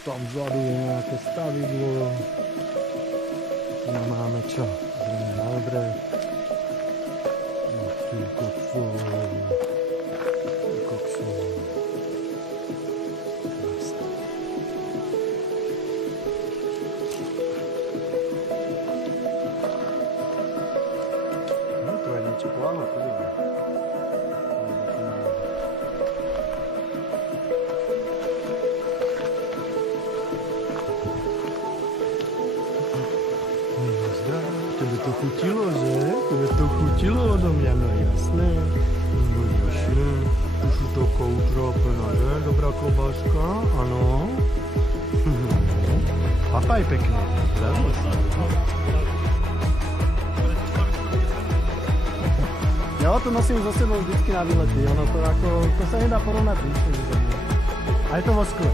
Tam vzadu je nejaké stavidlo. Tu máme čo? Ideme na breh. No ty kokso. Krásne. No tu je niečo pláva, podívej. Tebe to chutilo, že? Tebe to chutilo odo mňa, no jasné. No jasné. Už je to utropená, že? Dobrá klobáska, áno. Papaj pekne. Ja to nosím so sebou vždycky na výlety, ono to ako, to sa nedá porovnať nič. Aj to vo skle.